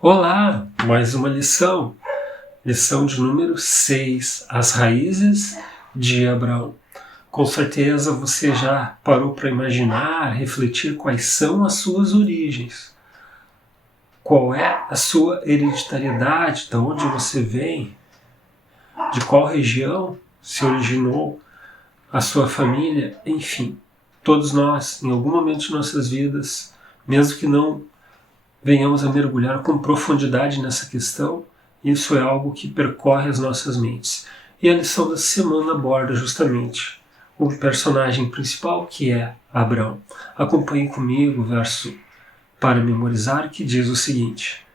Olá, mais uma lição. Lição de número 6, as raízes de Abraão. Com certeza você já parou para imaginar, refletir quais são as suas origens. Qual é a sua hereditariedade, de onde você vem, de qual região se originou a sua família, enfim. Todos nós, em algum momento de nossas vidas, mesmo que não venhamos a mergulhar com profundidade nessa questão, isso é algo que percorre as nossas mentes. E a lição da semana aborda justamente o personagem principal, que é Abraão. Acompanhe comigo o verso para memorizar, que diz o seguinte: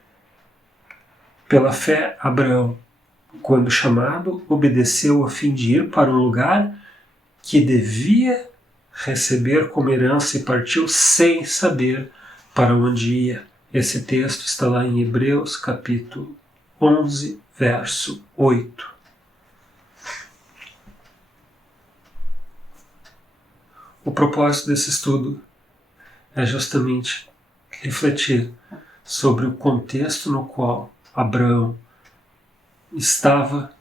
Pela fé, Abraão, quando chamado, obedeceu a fim de ir para um lugar que devia receber como herança e partiu sem saber para onde ia. Esse texto está lá em Hebreus, capítulo 11, verso 8. O propósito desse estudo é justamente refletir sobre o contexto no qual Abraão estava,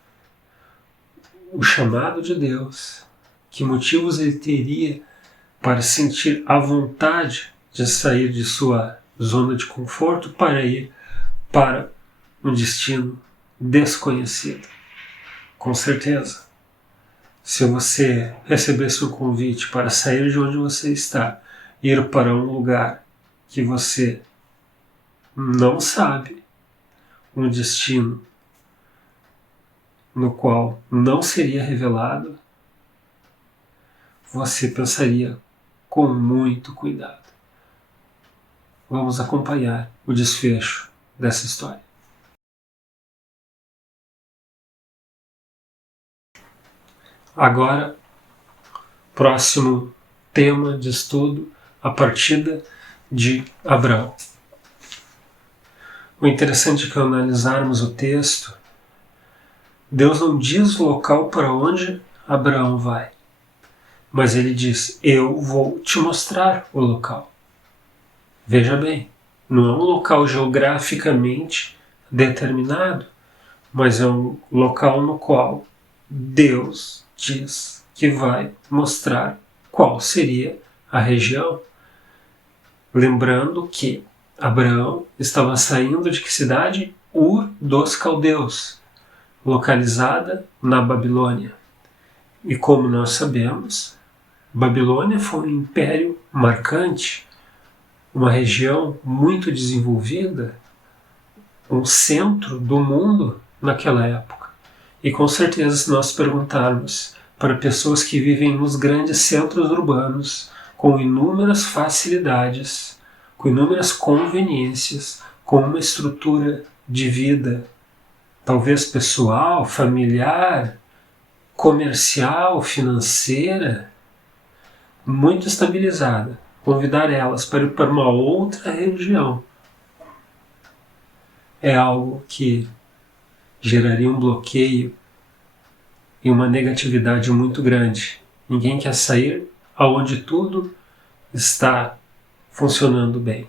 o chamado de Deus, que motivos ele teria para sentir a vontade de sair de sua zona de conforto para ir para um destino desconhecido. Com certeza, se você recebesse um convite para sair de onde você está, ir para um lugar que você não sabe, um destino no qual não seria revelado, você pensaria com muito cuidado. Vamos acompanhar o desfecho dessa história. Agora, próximo tema de estudo, a partida de Abraão. O interessante é que ao analisarmos o texto, Deus não diz o local para onde Abraão vai, mas ele diz: eu vou te mostrar o local. Veja bem, não é um local geograficamente determinado, mas é um local no qual Deus diz que vai mostrar qual seria a região. Lembrando que Abraão estava saindo de que cidade? Ur dos Caldeus, localizada na Babilônia. E como nós sabemos, Babilônia foi um império marcante, uma região muito desenvolvida, um centro do mundo naquela época. E com certeza, se nós perguntarmos para pessoas que vivem nos grandes centros urbanos, com inúmeras facilidades, com inúmeras conveniências, com uma estrutura de vida, talvez pessoal, familiar, comercial, financeira, muito estabilizada, convidar elas para ir para uma outra região é algo que geraria um bloqueio e uma negatividade muito grande. Ninguém quer sair aonde tudo está funcionando bem.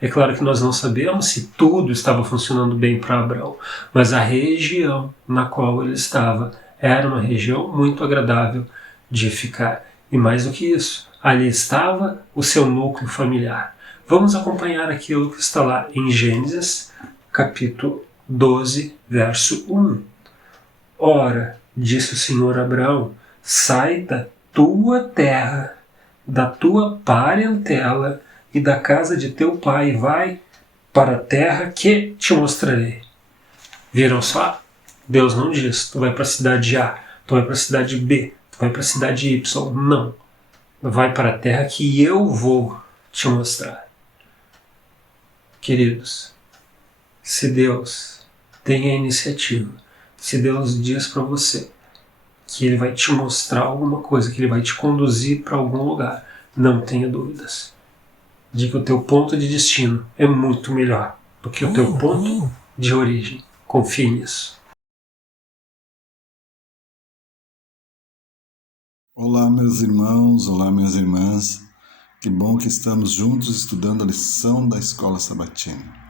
É claro que nós não sabemos se tudo estava funcionando bem para Abraão, mas a região na qual ele estava era uma região muito agradável de ficar. E mais do que isso, ali estava o seu núcleo familiar. Vamos acompanhar aquilo que está lá em Gênesis, capítulo 12, verso 1. Ora, disse o Senhor a Abraão: sai da tua terra, da tua parentela e da casa de teu pai, e vai para a terra que te mostrarei. Viram só? Deus não diz: tu vai para a cidade A, tu vai para a cidade B, tu vai para a cidade Y. Não. Vai para a terra que eu vou te mostrar. Queridos, se Deus tem a iniciativa, se Deus diz para você que Ele vai te mostrar alguma coisa, que Ele vai te conduzir para algum lugar, não tenha dúvidas de que o teu ponto de destino é muito melhor do que o teu ponto de origem. Confie nisso. Olá, meus irmãos, olá, minhas irmãs. Que bom que estamos juntos estudando a lição da Escola Sabatina.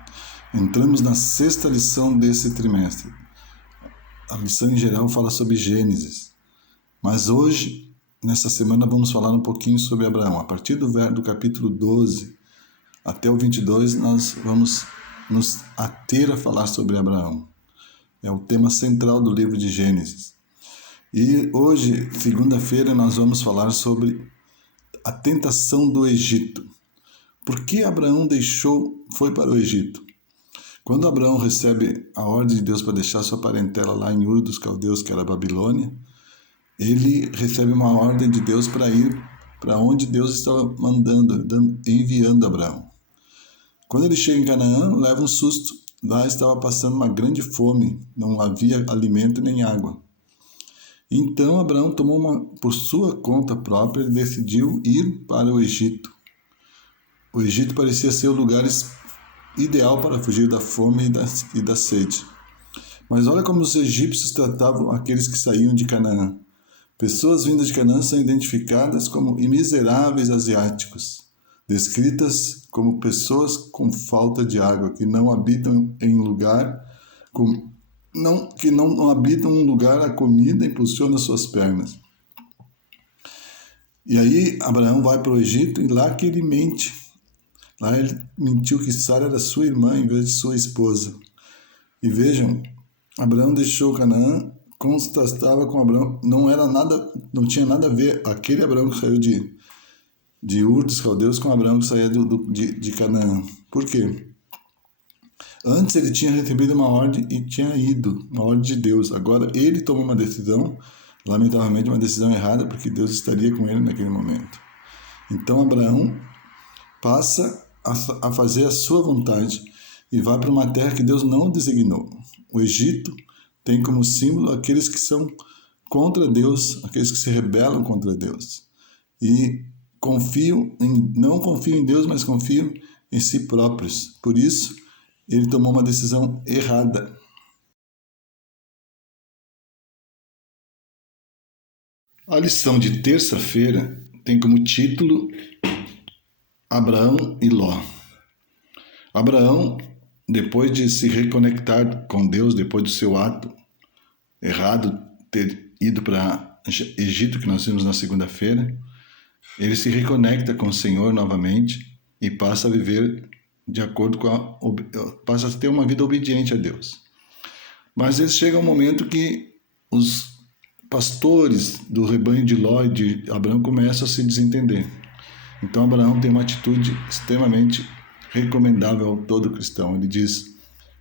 Entramos na sexta lição desse trimestre. A lição em geral fala sobre Gênesis, mas hoje, nessa semana, vamos falar um pouquinho sobre Abraão. A partir do capítulo 12 até o 22, nós vamos nos ater a falar sobre Abraão. É o tema central do livro de Gênesis. E hoje, segunda-feira, nós vamos falar sobre a tentação do Egito. Por que Abraão foi para o Egito? Quando Abraão recebe a ordem de Deus para deixar sua parentela lá em Ur dos Caldeus, que era a Babilônia, ele recebe uma ordem de Deus para ir para onde Deus estava enviando Abraão. Quando ele chega em Canaã, leva um susto. Lá estava passando uma grande fome, não havia alimento nem água. Então Abraão por sua conta própria, ele decidiu ir para o Egito. O Egito parecia ser o lugar ideal para fugir da fome e da sede. Mas olha como os egípcios tratavam aqueles que saíam de Canaã. Pessoas vindas de Canaã são identificadas como miseráveis asiáticos, descritas como pessoas com falta de água, que não habitam em lugar que não habitam um lugar, a comida impulsiona suas pernas. E aí Abraão vai para o Egito e lá que ele mente. Lá ele mentiu que Sara era sua irmã em vez de sua esposa. E vejam, Abraão deixou Canaã, contrastava com Abraão, não tinha nada a ver aquele Abraão que saiu de Ur dos Caldeus com Abraão que saía de Canaã. Por quê? Antes ele tinha recebido uma ordem e tinha ido, uma ordem de Deus. Agora ele tomou uma decisão, lamentavelmente uma decisão errada, porque Deus estaria com ele naquele momento. Então Abraão passa a fazer a sua vontade e vai para uma terra que Deus não designou. O Egito tem como símbolo aqueles que são contra Deus, aqueles que se rebelam contra Deus. E não confiam em Deus, mas confiam em si próprios. Por isso, ele tomou uma decisão errada. A lição de terça-feira tem como título Abraão e Ló. Abraão, depois de se reconectar com Deus, depois do seu ato errado, ter ido para Egito, que nós vimos na segunda-feira, ele se reconecta com o Senhor novamente e passa a viver de acordo passa a ter uma vida obediente a Deus. Mas ele chega um momento que os pastores do rebanho de Ló e de Abraão começam a se desentender. Então Abraão tem uma atitude extremamente recomendável a todo cristão. Ele diz: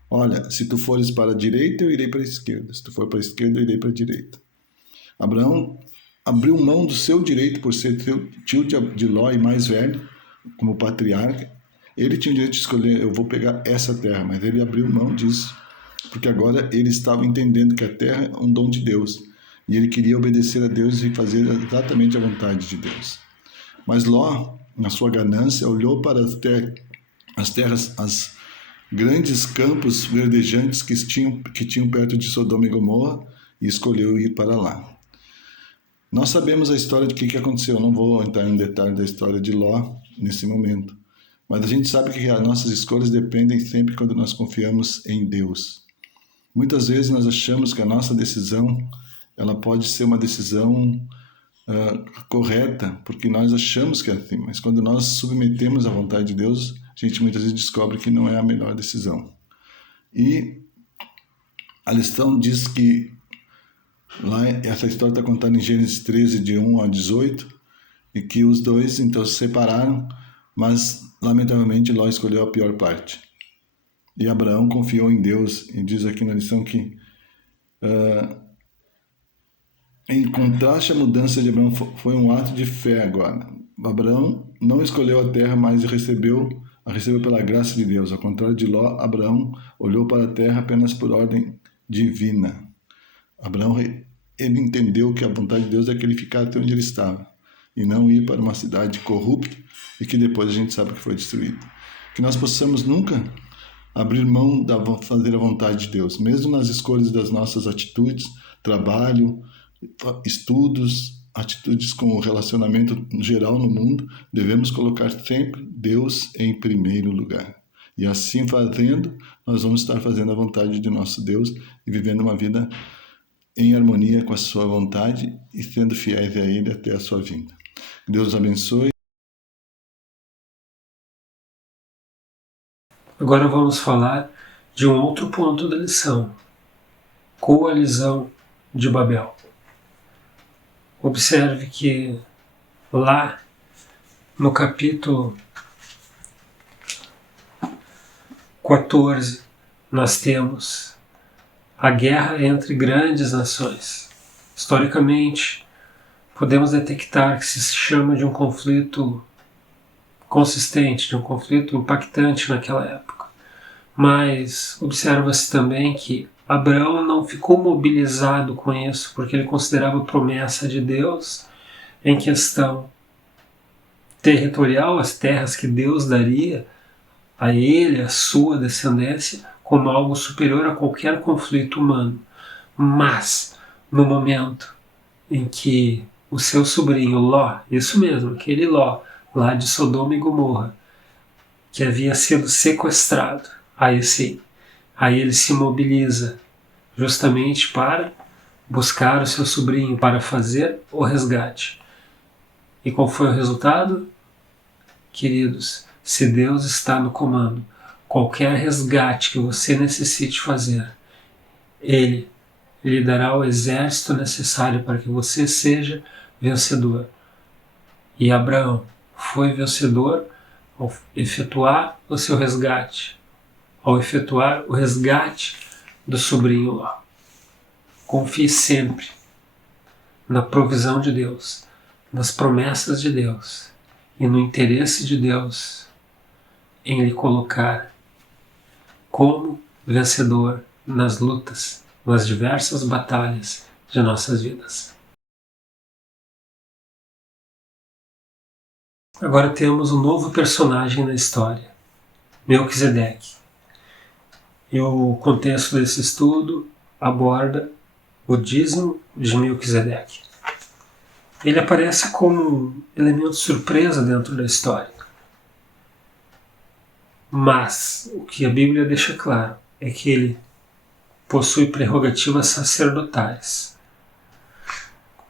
olha, se tu fores para a direita, eu irei para a esquerda. Se tu for para a esquerda, eu irei para a direita. Abraão abriu mão do seu direito por ser tio de Ló e mais velho, como patriarca. Ele tinha o direito de escolher, eu vou pegar essa terra, mas ele abriu mão disso, porque agora ele estava entendendo que a terra é um dom de Deus, e ele queria obedecer a Deus e fazer exatamente a vontade de Deus. Mas Ló, na sua ganância, olhou para as terras, as grandes campos verdejantes que tinham perto de Sodoma e Gomorra e escolheu ir para lá. Nós sabemos a história de que aconteceu, não vou entrar em detalhe da história de Ló nesse momento, mas a gente sabe que as nossas escolhas dependem sempre quando nós confiamos em Deus. Muitas vezes nós achamos que a nossa decisão ela pode ser uma decisão correta, porque nós achamos que é assim, mas quando nós submetemos à vontade de Deus, a gente muitas vezes descobre que não é a melhor decisão. E a lição diz que, lá essa história está contada em Gênesis 13, de 1 a 18, e que os dois então se separaram, mas lamentavelmente Ló escolheu a pior parte. E Abraão confiou em Deus, e diz aqui na lição que em contraste, a mudança de Abraão foi um ato de fé agora. Abraão não escolheu a terra, mas a recebeu pela graça de Deus. Ao contrário de Ló, Abraão olhou para a terra apenas por ordem divina. Abraão ele entendeu que a vontade de Deus é que ele ficasse até onde ele estava e não ir para uma cidade corrupta e que depois a gente sabe que foi destruída. Que nós possamos nunca abrir mão de fazer a vontade de Deus, mesmo nas escolhas das nossas atitudes, trabalho, estudos, atitudes com o relacionamento geral no mundo, devemos colocar sempre Deus em primeiro lugar. E assim fazendo, nós vamos estar fazendo a vontade de nosso Deus e vivendo uma vida em harmonia com a sua vontade e sendo fiéis a Ele até a sua vinda. Deus os abençoe. Agora vamos falar de um outro ponto da lição: coalizão de Babel. Observe que lá no capítulo 14 nós temos a guerra entre grandes nações. Historicamente, podemos detectar que se chama de um conflito consistente, de um conflito impactante naquela época. Mas observa-se também que Abraão não ficou mobilizado com isso, porque ele considerava a promessa de Deus em questão territorial, as terras que Deus daria a ele, a sua descendência, como algo superior a qualquer conflito humano. Mas, no momento em que o seu sobrinho Ló, isso mesmo, aquele Ló, lá de Sodoma e Gomorra, que havia sido sequestrado, aí sim, aí ele se mobiliza justamente para buscar o seu sobrinho, para fazer o resgate. E qual foi o resultado? Queridos, se Deus está no comando, qualquer resgate que você necessite fazer, Ele lhe dará o exército necessário para que você seja vencedor. E Abraão foi vencedor ao efetuar o seu resgate, ao efetuar o resgate do sobrinho Ló. Confie sempre na provisão de Deus, nas promessas de Deus e no interesse de Deus em lhe colocar como vencedor nas lutas, nas diversas batalhas de nossas vidas. Agora temos um novo personagem na história, Melquisedeque. E o contexto desse estudo aborda o dízimo de Melquisedeque. Ele aparece como um elemento surpresa dentro da história. Mas o que a Bíblia deixa claro é que ele possui prerrogativas sacerdotais,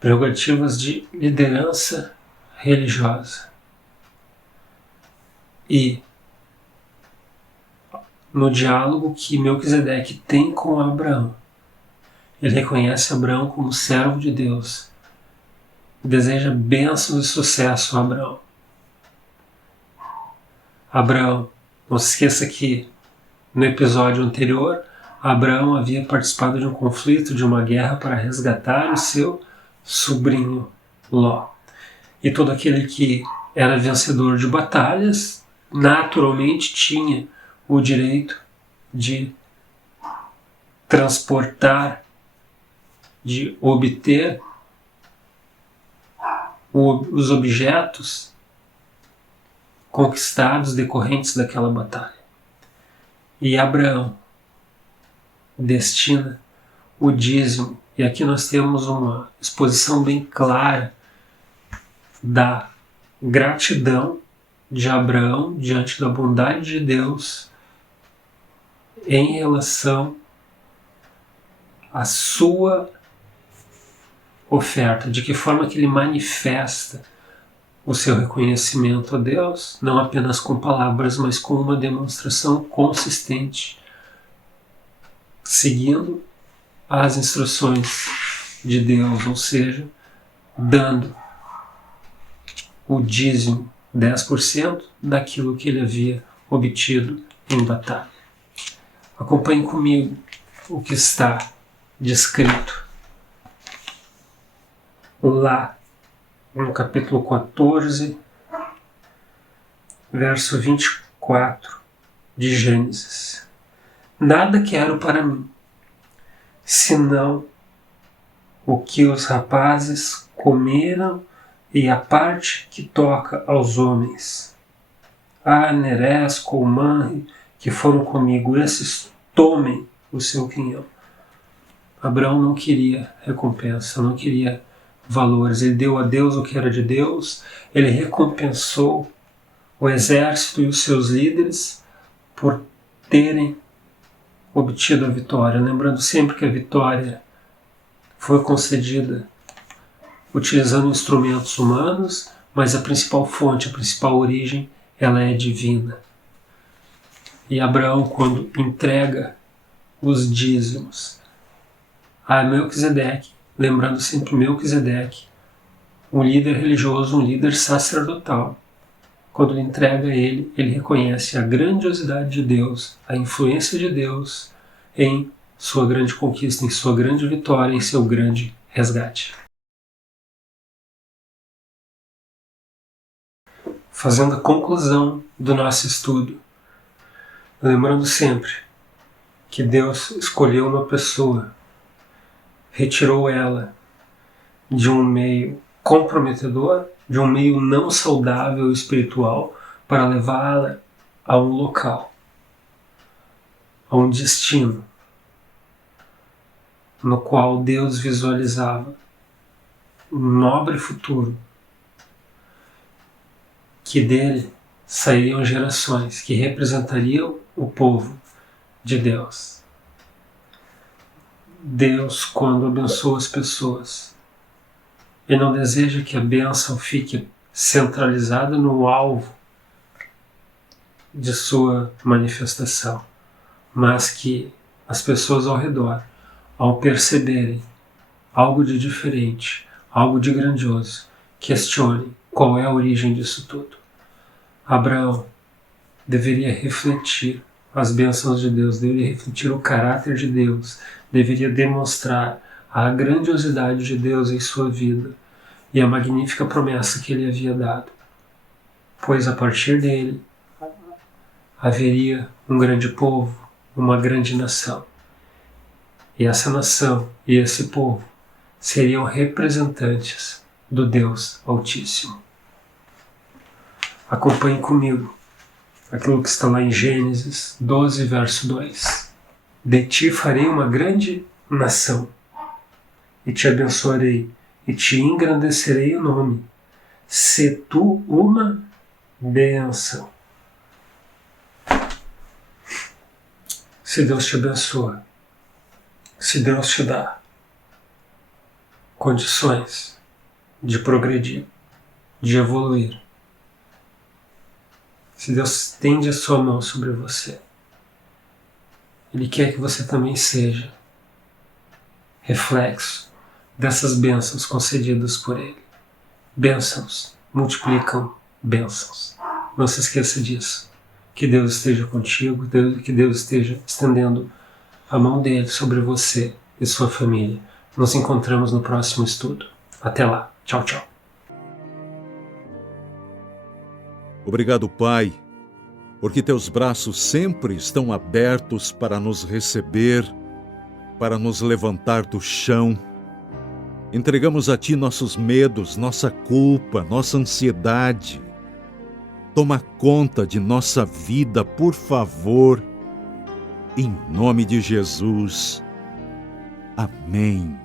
prerrogativas de liderança religiosa. E no diálogo que Melquisedeque tem com Abraão, ele reconhece Abraão como servo de Deus, deseja bênçãos e sucesso a Abraão. Abraão, não se esqueça que no episódio anterior, Abraão havia participado de um conflito, de uma guerra para resgatar o seu sobrinho Ló. E todo aquele que era vencedor de batalhas, naturalmente tinha o direito de transportar, de obter os objetos conquistados decorrentes daquela batalha. E Abraão destina o dízimo, e aqui nós temos uma exposição bem clara da gratidão de Abraão diante da bondade de Deus em relação à sua oferta, de que forma que ele manifesta o seu reconhecimento a Deus, não apenas com palavras, mas com uma demonstração consistente, seguindo as instruções de Deus, ou seja, dando o dízimo, 10% daquilo que ele havia obtido em batalha. Acompanhe comigo o que está descrito lá no capítulo 14, verso 24 de Gênesis. Nada quero para mim, senão o que os rapazes comeram e a parte que toca aos homens. Nerés, Colmanre, que foram comigo, esses tomem o seu quinhão. Abraão não queria recompensa, não queria valores. Ele deu a Deus o que era de Deus, ele recompensou o exército e os seus líderes por terem obtido a vitória, lembrando sempre que a vitória foi concedida utilizando instrumentos humanos, mas a principal fonte, a principal origem, ela é divina. E Abraão, quando entrega os dízimos a Melquisedeque, lembrando sempre Melquisedeque, um líder religioso, um líder sacerdotal, quando ele entrega a ele, ele reconhece a grandiosidade de Deus, a influência de Deus em sua grande conquista, em sua grande vitória, em seu grande resgate. Fazendo a conclusão do nosso estudo, lembrando sempre que Deus escolheu uma pessoa, retirou ela de um meio comprometedor, de um meio não saudável espiritual, para levá-la a um local, a um destino, no qual Deus visualizava um nobre futuro, que dele sairiam gerações que representariam o povo de Deus. Deus, quando abençoa as pessoas, Ele não deseja que a bênção fique centralizada no alvo de sua manifestação, mas que as pessoas ao redor, ao perceberem algo de diferente, algo de grandioso, questionem qual é a origem disso tudo. Abraão deveria refletir as bênçãos de Deus, deveria refletir o caráter de Deus, deveria demonstrar a grandiosidade de Deus em sua vida e a magnífica promessa que ele havia dado, pois a partir dele haveria um grande povo, uma grande nação. E essa nação e esse povo seriam representantes do Deus Altíssimo. Acompanhe comigo aquilo que está lá em Gênesis 12, verso 2. De ti farei uma grande nação, e te abençoarei, e te engrandecerei o nome. Se tu uma bênção. Se Deus te abençoa, se Deus te dá condições de progredir, de evoluir, se Deus estende a sua mão sobre você, Ele quer que você também seja reflexo dessas bênçãos concedidas por Ele. Bênçãos multiplicam bênçãos. Não se esqueça disso. Que Deus esteja contigo, que Deus esteja estendendo a mão dele sobre você e sua família. Nos encontramos no próximo estudo. Até lá. Tchau, tchau. Obrigado, Pai, porque teus braços sempre estão abertos para nos receber, para nos levantar do chão. Entregamos a Ti nossos medos, nossa culpa, nossa ansiedade. Toma conta de nossa vida, por favor. Em nome de Jesus. Amém.